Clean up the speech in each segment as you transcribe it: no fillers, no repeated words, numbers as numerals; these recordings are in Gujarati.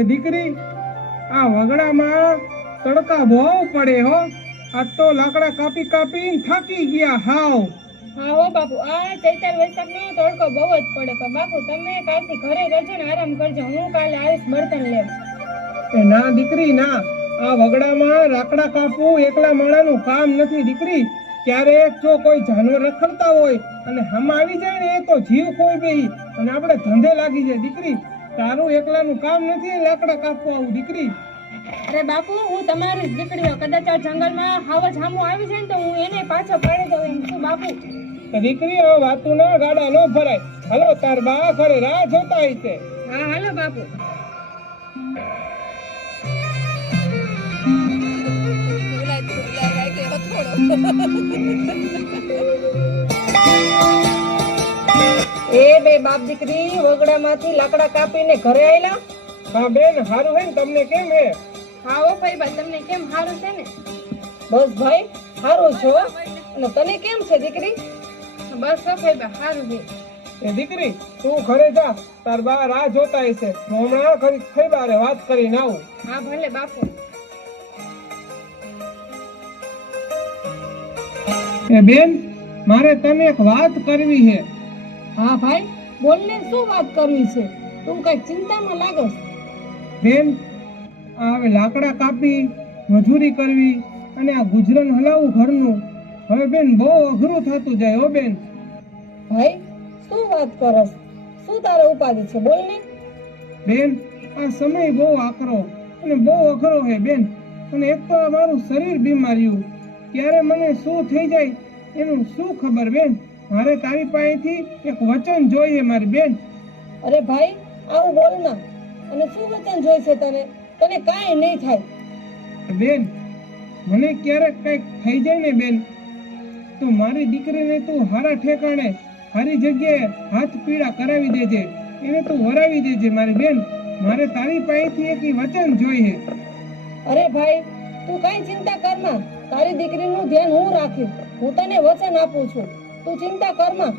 એ દીકરી આ વગડામાં તડકા બહુ પડે હો. આ તો લાકડા કાપી કાપી થાકી ગયા હાવ. હા હો બાપુ, આ ચૈતર વૈશાખનો તડકો બહુ જ પડે. પણ બાપુ તમે કાલથી ઘરે રહેજો ને આરામ કરજો. હું કાલે આવીશ બળતણ લેવા. એ ના દીકરી ના, આ વગડામાં લાકડા કાપવું એકલા માણાનું કામ નથી દીકરી. ક્યારેક જો કોઈ જાનવર રખડતા હોય અને હમ આવી જાય ને એ તો જીવ ખોઈ ગઈ અને આપણે ધંધે લાગી જાય દીકરી. તારું એકલાનું કામ નથી લાકડા કાપવા આવું દીકરી. અરે બાપુ, હું તમારી જ દીકરીઓ. કદાચ આ જંગલમાં હાવ જામું આવી જાય ને તો હું એને પાછો પાડી દઉં એમ છું બાપુ. દીકરી હવે વાતું ના ગાડા ન ભરાય. હાલો તાર બા ઘરે રાહ જોતા હશે. હા હાલો બાપુ. એ બે બાપ દીકરી વગડામાંથી લાકડા કાપીને ઘરે આવેલા. હા બેન, હારું હે ને? તમને કેમ હે? હા ઓ ભાઈ, તમને કેમ હારું છે ને? બસ ભાઈ સારું છો. અને તને કેમ છે દીકરી? બસ ઓ ભાઈ હારું છે. એ દીકરી તું ઘરે જા, તાર બા રાહ જોતા હશે. હું હમણાં ખરી બારે વાત કરીને આવું. હા ભલે બાપુ. એ બેન, મારે તને એક વાત કરવી છે. હા ભાઈ બોલ ને, શું વાત કરવી છે? તું કઈ ચિંતામાં લાગસ? બેન, આ હવે લાકડા કાપી મજૂરી કરવી અને આ ગુજરાન હલાવવું ઘરનું, હવે બેન બહુ અઘરું થતું જાય હો બેન. ભાઈ શું વાત કરસ? શું તારે ઉપાધિ છે? બોલ ને. બેન, આ સમય બહુ આકરો અને બહુ અઘરો છે બેન. અને એક તો આ મારું શરીર બીમાર્યું, ક્યારે મને શું થઈ જાય એનું શું ખબર બેન. મારે તારી પાસેથી એક વચન જોઈએ મારી બેન. અરે ભાઈ આવું બોલ ના. અને શું વચન જોઈશે તને? તને કાંઈ નહીં થાય. બેન, મને ક્યારેક કંઈક થઈ જાય ને બેન, તો મારી દીકરીને તું હારા ઠેકાણે હારી જગ્યાએ હાથ પીડા કરાવી દેજે, એને તું વરાવી દેજે મારી બેન. મારે તારી પાસેથી એક વચન જોઈએ. અરે ભાઈ તું કાંઈ ચિંતા કર ના. તારી દીકરીનું ધ્યાન હું રાખીશ. હું તને વચન આપું છું, તું ચિંતા કર ના.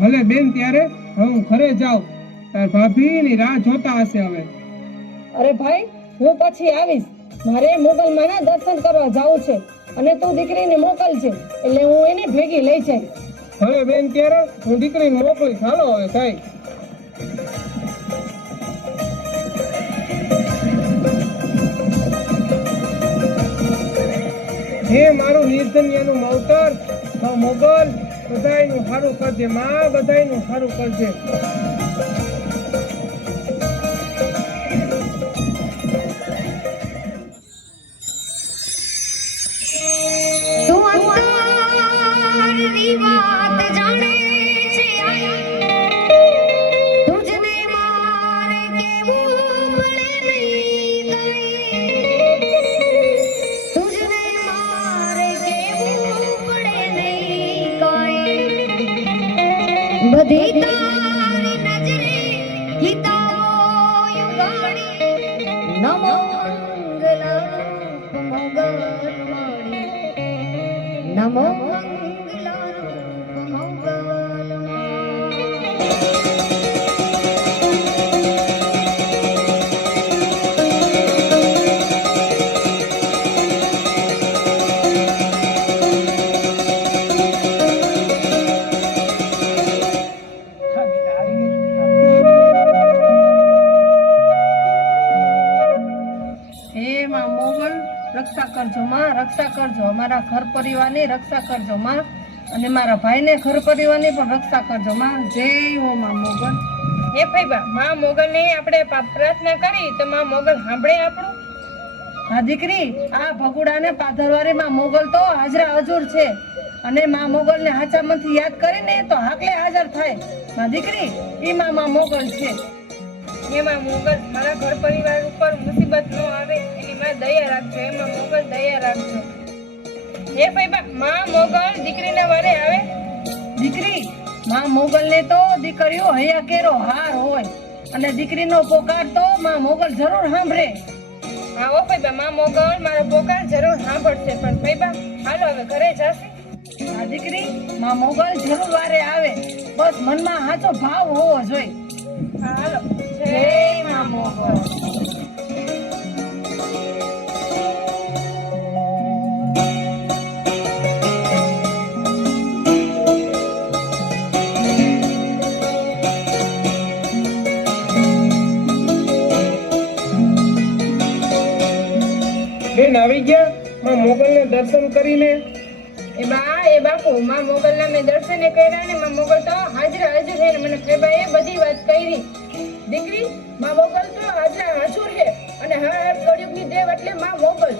ભલે બેન, ત્યારે હવે હું ઘરે જાઉં. તાર ભાભીની રાહ જોતા હશે હવે. અરે ભાઈ હું પછી આવીશ. મારે મોગલમાના દર્શન કરવા જાવું છે અને તું દીકરીને મોકલજે, એટલે હું એને ભેગી લઈ જઈશ. ભલે બેન, ત્યારે હું દીકરીને મોકલીશ. હાલો હવે થાય. હે મારું નિર્ધન્યનું માવતર મોગલ, બધાયનું સારું કરજે માં, બધાયનું સારું કરજે. બધી તારી નજરે ગીતાઓ યુગાડી, નમો મંગલ મોગલ માડી, નમો મંગલ મોગલ. રક્ષા કરજો માં, રક્ષા કરજો. અમારા ઘર પરિવારની રક્ષા કરજો માં, અને મારા ભાઈને ઘર પરિવારની પણ રક્ષા કરજો માં. જય હો માં મોગલ. હે ભાઈ માં મોગલને આપણે પ્રાર્થના કરી તો માં મોગલ સાંભળે આપણું. હા દીકરી, આ ભગુડાને પાધરવારી માં મોગલ તો હાજરા હજુર છે, અને માં મોગલને હાચા મનથી યાદ કરીને તો હાકલે હાજર થાય. માં દીકરી, ઈ માં મોગલ છે. એમાં મોગલ મારા ઘર પરિવાર ઉપર મુસીબત ન આવે એની માં દયા રાખજો. એમાં મોગલ દયા રાખજો. હે ભાઈ માં મોગલ દીકરીના વારે આવે. દીકરી, માં મોગલને તો દીકરીઓ હૈયા કેરો હાર હોય, અને દીકરીનો પોકાર તો માં મોગલ જરૂર સાંભળે. હા ઓ ભાઈ માં મોગલ મારો પોકાર જરૂર સાંભળશે. પણ ભાઈ હાલો હવે ઘરે જશે. આ દીકરી, માં મોગલ જરૂર વારે આવે, બસ મનમાં સાચો ભાવ હોવો જોઈએ. હા હાલો. જય માં મોગલ. બેન આવી ગયા માં મોગલને દર્શન કરીને? એ બાપુ માં મોગલના મેં દર્શને કર્યા ને માં મોગલ તો હાજર હાજર છે ને મને ફેબાએ બધી વાત કરી. દીકરી માં મોગલ તો હાજર હાજર છે અને હર કળિયુગની દેવ એટલે માં મોગલ.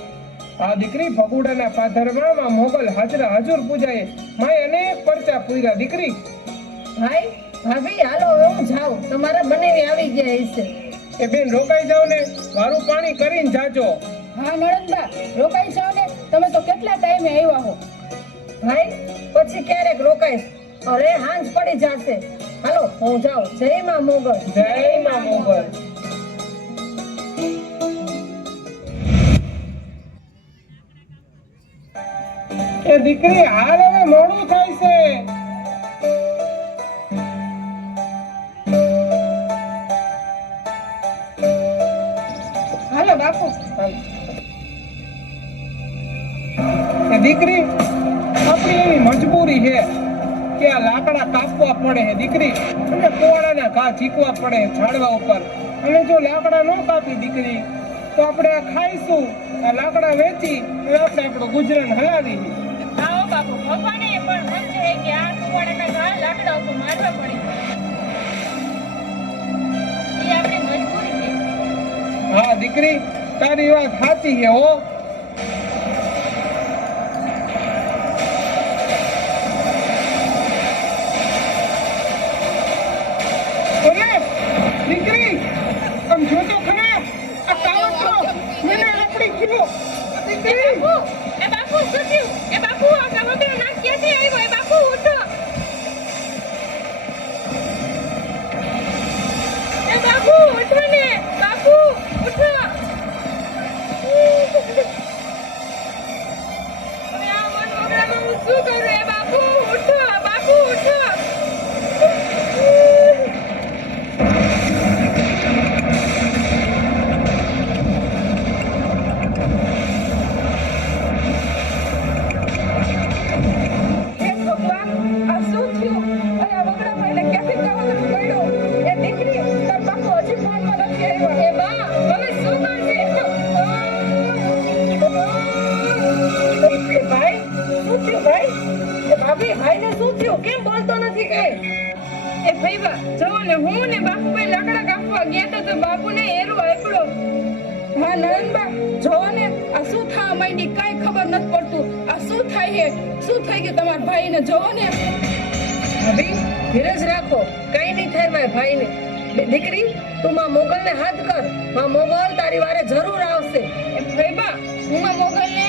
આ દીકરી ફગુડાના પાધરમાં માં મોગલ હાજર હાજર પૂજાએ માય અનેક પરચા પૂર્યા. દીકરી ભાઈ ભાભી હાલો હવે હું જાઉં, તમારા બનેવી આવી ગયા હશે. એ બેન રોકાઈ જાવ ને, વારું પાણી કરીને જાજો. હા નણંદબા રોકાઈ જાઓ ને, તમે તો કેટલા ટાઈમે આવ્યા હો. ભાઈ પછી ક્યારેક રોકાઈશ, અરે હાંજ પડી જશે. હાલો હું જાઉં. જય માં મોગલ. જય માં મોગલ. એ દીકરી હાલ હવે મોડું થાય છે. હાલો બાપુ. એ દીકરી આપણી એવી મજબૂરી છે કે આ લાકડા કાપવા પડે છે દીકરી, અને કોળાના ઘા ચીકવા પડે ઝાડવા ઉપર. અને જો લાકડા ન કાપી દીકરી તો આપણે આ ખાઈશું, આ લાકડા વેચી અને આપણે આપણું ગુજરાન હલાવી. આવો બાપુ ભગવાને પણ સમજે કે આ કુવાડાના ઘા લાકડા ઉપર મારવા પડે એ આપણી મજબૂરી છે. હા દીકરી તારી વાત સાચી છે હો. અરે દીકરી આમ જોતો ખરા, આ કાવડ તો મને આપણી ગયો. દીકરી એ બાપુ શું થયું? એ બાપુ આ કાવડનો નાક ક્યાંથી આવ્યો? એ બાપુ ઉઠો. એ બાપુ ઉઠો ને, બાપુ ઉઠો. હવે આ વનવગડામાં હું શું કરું? એ બાપુ ઉઠો, બાપુ ઉઠો. હે ભગવાન આ શું થયું? અરે આ વગડા ભાઈને ક્યાંથી કાવડ પડ્યો? એ દીકરી તાર બાપુ હજી ફોનમાં નથી આવ્યા. એ બા હવે શું કરશે? એ ભાઈ શું થયું ભાઈ? એ ભાભી ભાઈને શું થયું? કેમ બોલતો નથી કઈ? એ ભઈબા જવો ને, હું ને બાપુભાઈ લાકડા કાપવા ગયા હતા તો બાપુને એરો આપ્યો. હા નણંદબા જોવો ને આ શું થવા માંડી, કાંઈ ખબર નથી પડતું. આ શું થાય છે? શું થઈ ગયું તમારા ભાઈને? જોવો ને. ભાભી ધીરજ રાખો, કઈ નહીં થાય મારા ભાઈને. દીકરી તું માં મોગલને હાથ કર, માં મોગલ તારી વારે જરૂર આવશે. એ ભઈબા હું માં મોગલને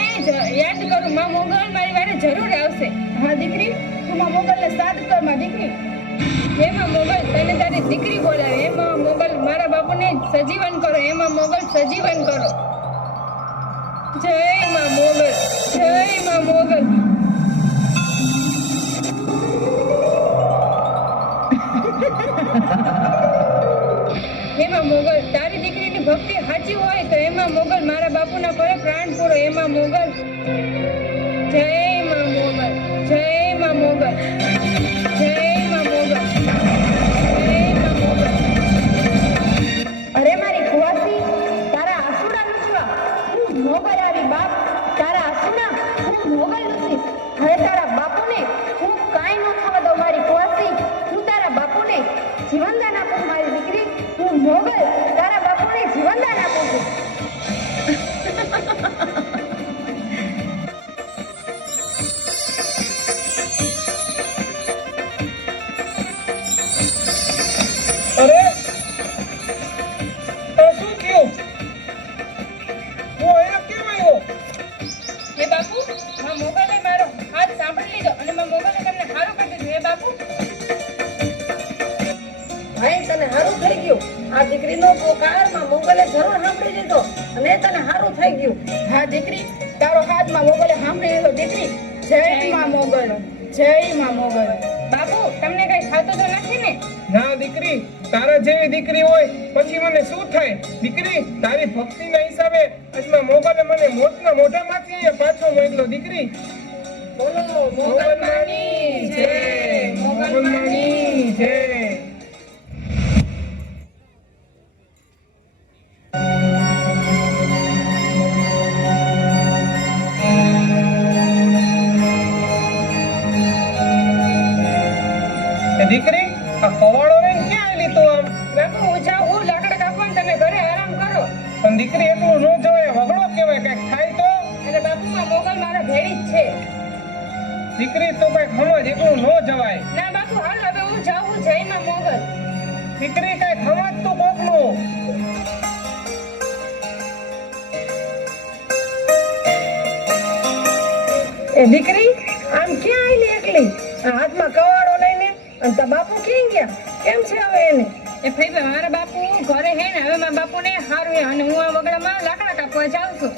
યાદ કરું, માં મોગલ મારી વારે જરૂર આવશે. હા દીકરી તું માં મોગલને સાદ કર માં દીકરી. એમાં મોગલ તને તારી દીકરી બોલાવે, એમાં મોગલ મારા બાપુને સજીવન કરો, એમાં મોગલ સજીવન કરો. જય માં મોગલ, જય માં મોગલ. એમાં મોગલ તારી દીકરીની ભક્તિ સાચી હોય તો એમાં મોગલ મારા બાપુના પર પ્રાણ પૂરો. એમાં મોગલ જય માં મોગલ, જય માં મોગલ, જય માં મોગલ, જય માં મોગલ. અરે મારી કુવાસી તારા આસુડા લૂછવા હું મોગલ આવી બાપ. તારા આસુડા હું મોગલ લૂછીશ. હવે તારા બાપુને હું કાંઈ ન થવા દઉં મારી કુવાસી. હું તારા બાપુને જીવનદાન આપું મારી દીકરી. હું મોગલ તારા બાપુને જીવનદાન આપું છું. અરે આ શું થયું? હું અહીંયા કેમ આવ્યો? હે બાપુ માં મોગલે મારો હાથ સાંભળી લીધો અને માં મોગલે તમને હારું કરી દીધું. હે બાપુ ભાઈ તને હારું થઈ ગયું. આ દીકરીનો પોકાર માં મોગલે જરૂર સાંભળી લીધો અને તને હારું થઈ ગયું. હા દીકરી તારો હાથ માં મોગલે સાંભળી લીધો. દીકરી જય માં મોગલ, જય માં મોગલ. બાપુ તમને કઈ ખાતું તો નથી ને? ના દીકરી, તારા જેવી દીકરી હોય પછી મને શું થાય? દીકરી તારી ભક્તિના હિસાબે આજમાં મોગલે મને મોતના મોઢામાંથી અહીંયા પાછો મોકલો. દીકરી બોલો મોગલ માની જય, મોગલ માની જય. એ દીકરી આ કવાડો લઈને ક્યાં આલી તું આમ? બાપુ હું જાઉં લાકડા કાપવા ને તમે ઘરે આરામ કરો. પણ દીકરી એટલું ન જવાય, વગડો કહેવાય, કઈક થાય તો. એટલે બાપુ આ મોગલ મારા ભેળી જ છે. દીકરી તો કઈક સમજ, એટલું ન જવાય. ના બાપુ હાલ હવે હું જાઉં જય માં મોગલ. દીકરી કઈક સમજ તું કોકનું. એ દીકરી આમ ક્યાં આવેલી એકલી? આ હાથમાં કવાડો લઈને અને તારા બાપુ ક્યાં ગયા? કેમ છે હવે એને? એ ભાઈ મારા બાપુ ઘરે હે ને હવે મારા બાપુને હારું હે અને હું આ વગડામાં લાકડા કાપવા જાઉં છું.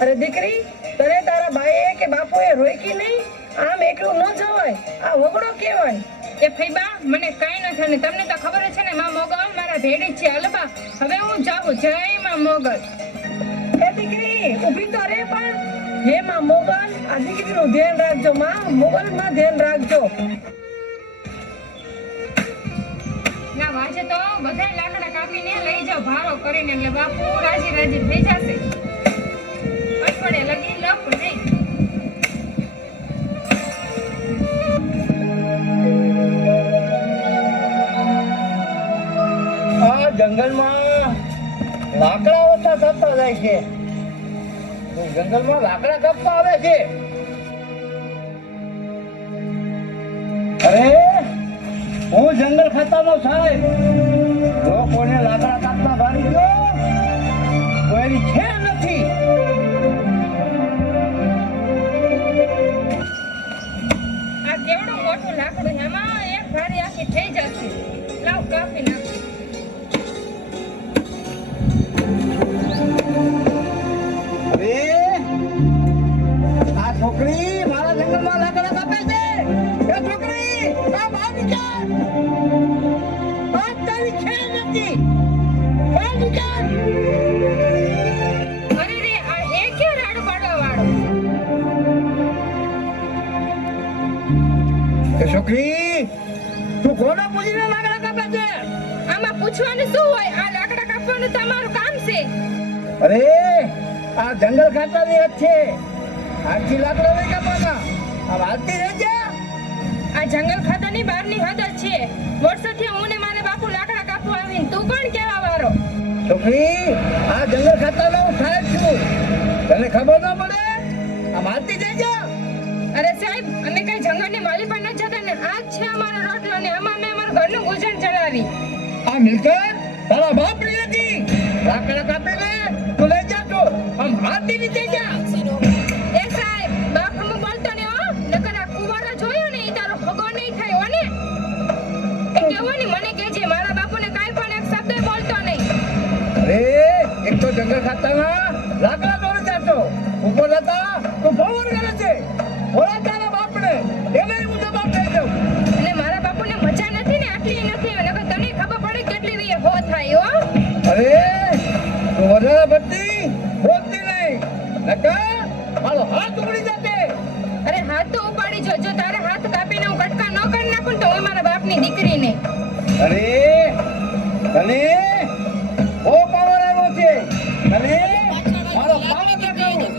અરે દીકરી, તને તારા ભાઈએ કે બાપુએ રોકી નહીં? આમ એકલું ન જવાય, આ વગડો કહેવાય. એ ફઈબા મને કાઈ ન થાય ને તમને તો ખબર જ છે ને માં મોગલ મારા ભેડી જ છે. હાલબા હવે હું જાઉં જય માં મોગલ. એ દીકરી ઊભી તો રે પણ. હે માં મોગલ, આ દીકરીનું ધ્યાન રાખજો માં, મોગલમાં ધ્યાન રાખજો. ના વાજે તો બધા લાકડા કાપીને લઈ જાવ ભારો કરીને એટલે બાપુ રાજી રાજી થઈ જશે. અઠવાડિયે લગી લપ નહીં. આ જંગલમાં લાકડા ઓછા થતા જાય છે. જંગલમાં લાકડા કાપવા આવે છે. અરે હું જંગલ ખાતાનો સાહેબ, લોકોને લાકડા કાપતા ભારી ગયો કોઈ છે નથી. આ કેવડું મોટું લાકડું છે, એમાં એક ભારી આખી થઈ જશે. લાવ કાપી નાખ. અરે આ છોકરી મારા જંગલમાં લાકડા કાપે છે. એ છોકરી આ બહાર નીકળ. વાત તારી છે નથી. બહાર નીકળ. અરે રે આ એ ક્યાં રાડું પાડવા વાળો? એ છોકરી તું કોને પૂછીને લાકડા કાપે છે? આમાં પૂછવાનું શું હોય? આ લાકડા કાપવાનું તમારું કામ છે. અરે આ જંગલ ખાતાની હદ છે. આખી લાકડા નહીં કાપવાના. આ હાલતી રહેજે. આ જંગલ ખાતાની બહારની હદ જ છે. વર્ષોથી હું ને મારા બાપુ લાકડા કાપવા આવીને તું કોણ કેવા વાળો? છોકરી આ જંગલ ખાતાનો હું સાહેબ છું. તને ખબર ન પડે? આ હાલતી રહેજે. અરે સાહેબ અમે કઈ જંગલની માલી પર ન જતા ને આ જ છે અમારો રોટલો ને આમાં અમે અમારું ઘરનું ગુજરાન ચલાવી. આ મિલકત તારા બાપની નથી. લાકડા કાપીને તું લઈ જા તો આમ હાલતી નીચે જા. એ સાહેબ બાપ હમ બોલતો ને હો નકર આ કુવારો જોયો ને ઈ તારો ભગો નહીં થાય હો ને. એ કેવો ને મને કહેજે મારા બાપુને કાઈ પણ એક શબ્દ બોલતો નહીં. અરે એક તો જંગલ ખાતાના લાકડા તોડી જાતો, ઉપર જતા તું ફોન કરે છે. બોલા તારા બાપને, એને હું જવાબ દઈ દઉં. અને મારા બાપુને મજા નથી ને આટલી નથી નકર તને ખબર પડે કેટલી વીએ હો થાય હો. અરે તું વધારે પડતી બોલતી નહીં, નકર મારો હાથ ઉકળી જશે. અરે હાથ તો ઉપાડી જો તારે હાથ કાપીને હું કટકા ન કરી નાખું ને તો હું મારા બાપની દીકરીને. અરે તને બહુ પાવર આવ્યો છે. તને મારો પાવર દેખાડું.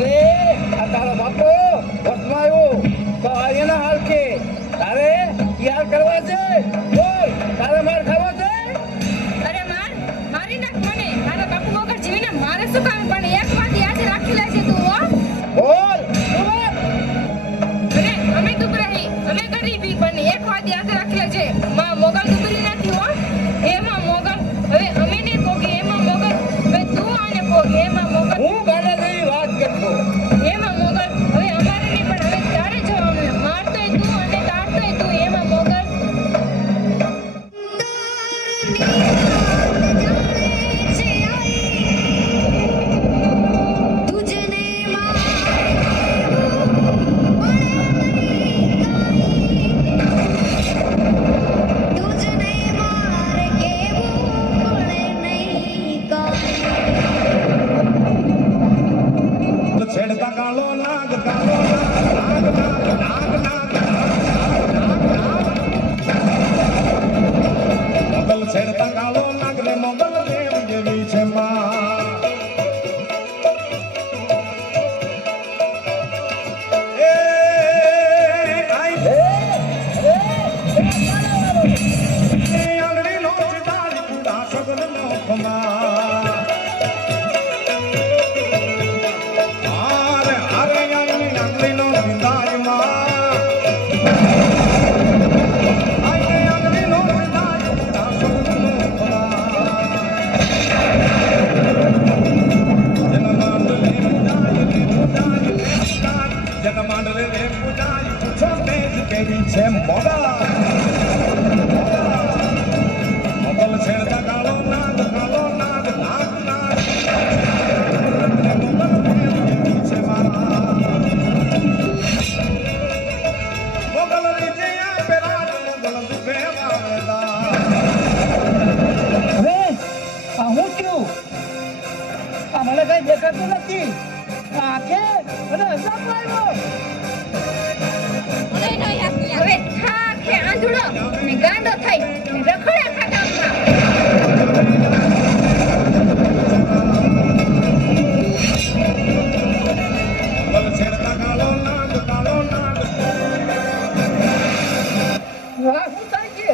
અરે આ તારો બાપો વસમાં આવ્યો તો આ એના હાલ છે. તારે યાર કરવા છે? બોલ તારે માર ખાવો છે? અરે મારી નાખ મને. મારા બાપુ વગર જીવીને મારે શું કામ? પણ એક વાત યાદ રાખી લેજે તું હો. બોલ બોલ. અને અમે દુબરાહી અમે ગરીબી પણ એક વાત યાદ રાખી લેજે માં મોગલ દુબરી નથી હો. એમાં મોગલ હવે અમે નહીં પોગી એમાં મોગલ હવે તું આને પોગી એમાં મોગલ હું ગાડા જેવી વાત કરતો. એમાં મોગલ હવે અમારે નહીં પણ હવે તારે જવાનું. મારતોય તું અને તારતોય તું એમાં મોગલ. હવે આ હું થયું? આ મને કઈ દેખાતું નથી. આ આંખે મને અજાબ લાગ્યો. હવે થાકે આંધળો અને ગાંડો થઈ અને રખડે આખા ગામમાં. આ શું થાય છે?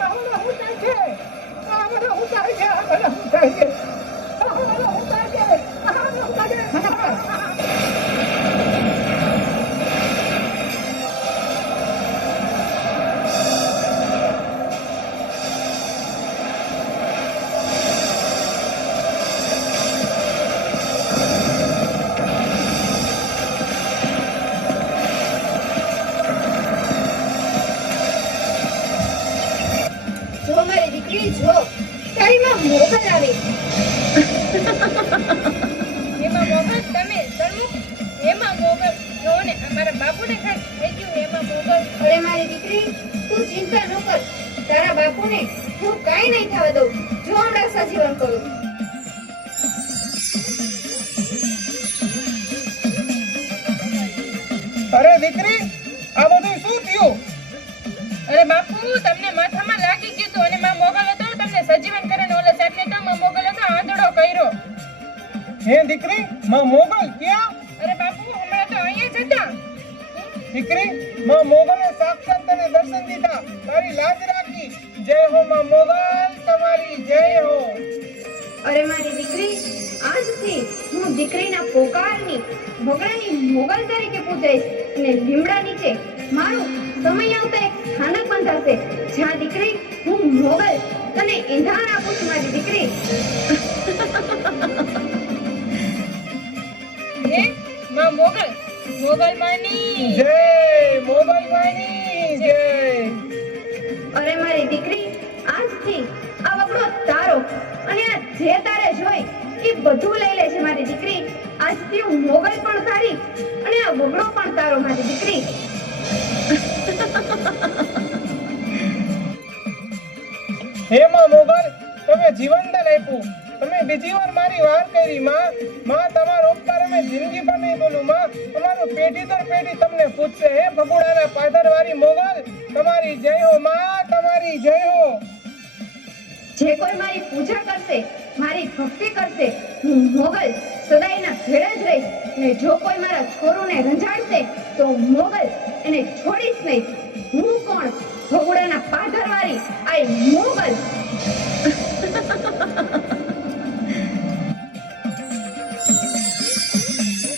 આ મને શું થાય છે? આ મને શું થાય છે? આ મને શું થાય છે? આ મને શું થાય છે? આ મને શું થાય છે? જો મારી દીકરી જો તારી માં મોગલ આવે. એમાં મોગલ તમે સન્મુખ એમાં મોગલ જો ને અમારા બાપુને ખાસ થઈ ગયું એમાં મોગલ. અરે મારી દીકરી તું ચિંતા ન કર, તારા બાપુને હું કાંઈ નહીં થવા દઉં. જો હમણાં સજીવન કરું. અરે દીકરી આ બધું શું થયું? અરે બાપુ તમને માથામાં લાગી ગયું હતું અને માં મોગલ હતો તમને સજીવન કરીને ઓલા સાહેબને તો માં મોગલ હતો આંધળો કર્યો. હે દીકરી માં મોગલ ક્યાં? અરે બાપુ હમણાં તો અહીંયા જ હતા. દીકરી માં મોગલે સાક્ષાત તને દર્શન દીધા, તારી લાજ રાખી. જય હો માં મોગલ, તમારી જય હો. અરે મારી દીકરી આજથી હું દીકરીના પોકારની ભગડાની મોગલ તરીકે પૂજાઈશ અને લીમડા નીચે મારું સમય આવતા એક સ્થાનક બંધાશે જ્યાં દીકરી હું મોગલ તને એંધાણ આપું છું મારી દીકરી. હે માં મોગલ મોગલ માની જય મોગલ માની જય. અરે મારી દીકરી આજથી આ વગડો તારો અને આ જે તારે જોઈ એ બધું લઈ લે છે મારી દીકરી. આજથી હું મોગલ પણ તારી અને આ વગડો પણ તારો મારી દીકરી. હે માં મોગલ, તમે જીવનદાન આપ્યું, તમે બીજી વાર મારી વાર કરી માં. માં તમારો ઉપકાર અમે જિંદગી પર નહીં બોલું માં. તમારું પેઢી દર પેઢી તમને પૂછશે. હે ભગુડાના પાદરવાળી મોગલ, તમારી જય હો માં, તમારી જય હો. જે કોઈ મારી પૂજા કરશે, મારી ભક્તિ કરશે, હું મોગલ સદાયના ઘેર જ રહીશ. ને જો કોઈ મારા છોરુને રંજાડશે તો મોગલ એને છોડીશ નહીં. હું કોણ? ભગુડાના પાદરવાળી આઈ મોગલ.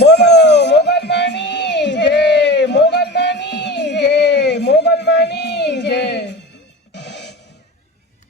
બોલો મોગલ માની જય, મોગલ માની જય, મોગલ માની જય.